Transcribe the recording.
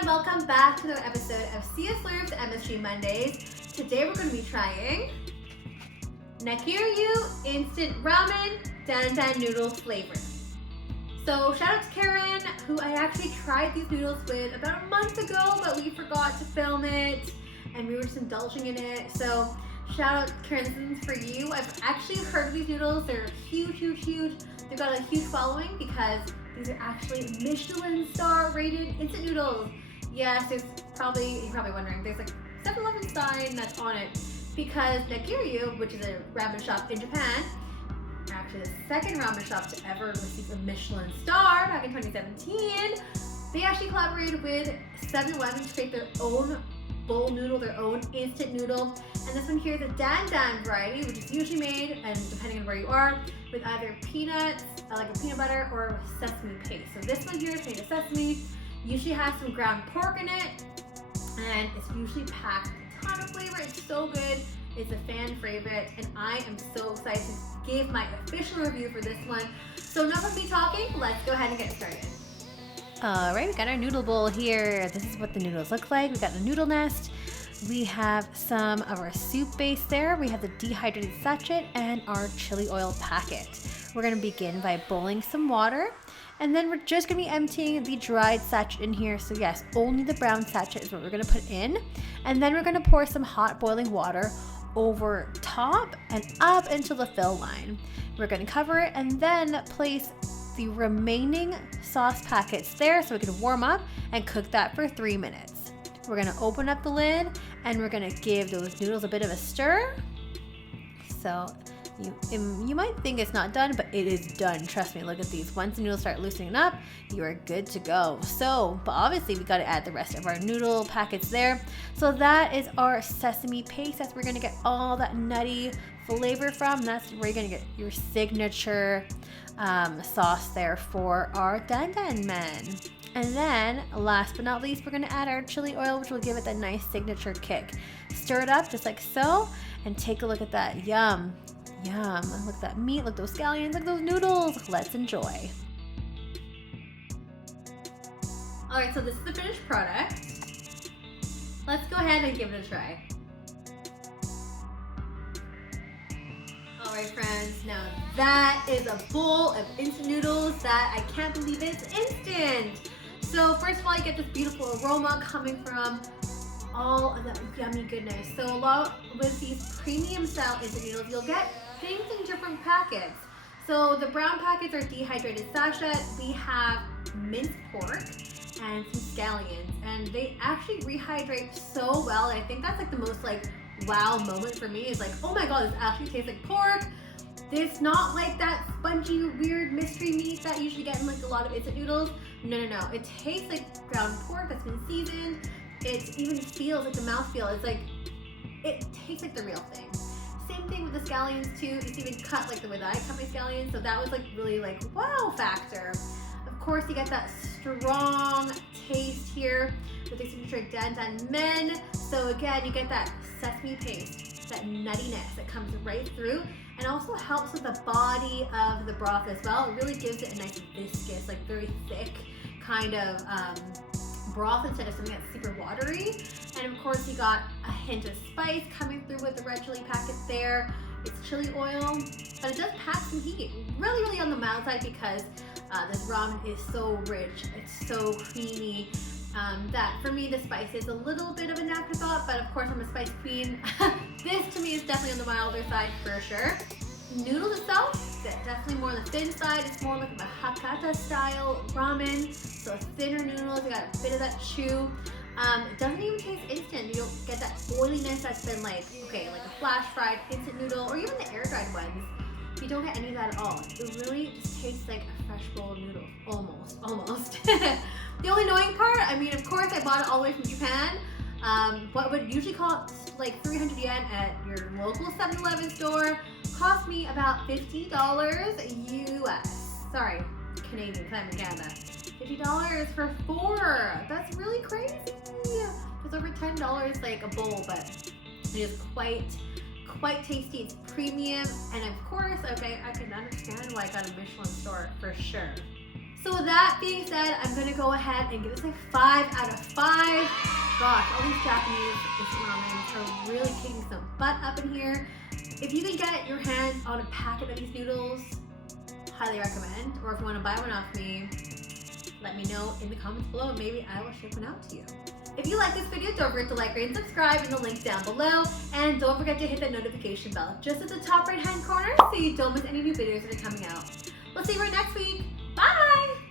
everyone, welcome back to another episode of CS Slurp's MSG Mondays. Today we're going to be trying NAKIRYU Instant Ramen Dandan Noodle flavor. So shout out to Karen, who I actually tried these noodles with about a month ago, but we forgot to film it and we were just indulging in it. So shout out Karen, this is for you. I've actually heard of these noodles. They're huge. They've got a huge following because these are actually Michelin Star rated instant noodles. Yes, you're probably wondering, there's like 7-Eleven sign that's on it because NAKIRYU, which is a ramen shop in Japan, actually the second ramen shop to ever receive a Michelin Star back in 2017, they actually collaborated with 7-Eleven to create their own bowl noodle, their own instant noodle. And this one here is a dandan variety, which is usually made, and depending on where you are, with either peanuts, like a peanut butter, or sesame paste. So this one here is made of sesame, usually has some ground pork in it, and it's usually packed with a ton of flavor. It's so good. It's a fan favorite, and I am so excited to give my official review for this one. So enough of me talking, let's go ahead and get started. Alright, we got our noodle bowl here. This is what the noodles look like. We got the noodle nest. We have some of our soup base there. We have the dehydrated sachet and our chili oil packet. We're going to begin by boiling some water, and then we're just going to be emptying the dried sachet in here. So yes, only the brown sachet is what we're going to put in. And then we're going to pour some hot boiling water over top and up until the fill line. We're going to cover it and then place the remaining sauce packets there so we can warm up and cook that for 3 minutes. We're going to open up the lid and we're going to give those noodles a bit of a stir. So you might think it's not done, but it is done. Trust me, look at these. Once the noodles start loosening up, you are good to go. So, but obviously we got to add the rest of our noodle packets there. So that is our sesame paste. That's where we're going to get all that nutty flavor from. That's where you're going to get your signature sauce there for our dandanmen. And then, last but not least, we're going to add our chili oil, which will give it that nice signature kick. Stir it up just like so, and take a look at that. Yum. Look at that meat, look at those scallions, look at those noodles. Let's enjoy. Alright, so this is the finished product. Let's go ahead and give it a try. Alright friends, now that is a bowl of instant noodles that I can't believe it's instant. So first of all, you get this beautiful aroma coming from all of that yummy goodness. So a lot with these premium style instant noodles, you'll get things in different packets. So the brown packets are dehydrated sachet. We have minced pork and some scallions, and they actually rehydrate so well. And I think that's like the most like wow moment for me, is like, oh my god, this actually tastes like pork. It's not like that spongy, weird mystery meat that you usually get in like a lot of instant noodles. No. It tastes like ground pork that's been seasoned. It even feels like the mouthfeel. It's like, it tastes like the real thing. Same thing with the scallions too. It's even cut like the way that I cut my scallions. So that was like really like wow factor. Of course, you get that strong taste here with the signature dandanmen. So again, you get that sesame paste, that nuttiness that comes right through, and also helps with the body of the broth as well. It really gives it a nice viscous, like very thick kind of broth instead of something that's super watery. And of course, you got a hint of spice coming through with the red chili packet there. It's chili oil, but it does pack some heat. Really on the mild side because this ramen is so rich. It's so creamy. That for me, the spice is a little bit of an afterthought, but of course I'm a spice queen. This to me is definitely on the milder side for sure. Noodles itself, definitely more on the thin side. It's more like a Hakata style ramen, so thinner noodles. You got a bit of that chew. It doesn't even taste instant. You don't get that oiliness that's been like, okay, like a flash fried instant noodle, or even the air dried ones. You don't get any of that at all. It really just tastes like a fresh bowl of noodles, almost. The only annoying part, I mean, of course I bought it all the way from Japan. What would usually cost like 300 yen at your local 7-Eleven store cost me about $50 US. Sorry, Canadian, because I'm in Canada. $50 for 4. That's really crazy. It's over $10 like a bowl, but it is quite tasty. It's premium, and of course, okay, I can understand why I got a Michelin Star for sure. So with that being said, I'm gonna go ahead and give this a 5 out of 5. Gosh, all these Japanese ramens are really kicking some butt up in here. If you can get your hands on a packet of these noodles, highly recommend. Or if you want to buy one off me, let me know in the comments below and maybe I will ship one out to you. If you like this video, don't forget to like, rate, and subscribe in the link down below. And don't forget to hit that notification bell just at the top right hand corner so you don't miss any new videos that are coming out. We'll see you right next week. Bye!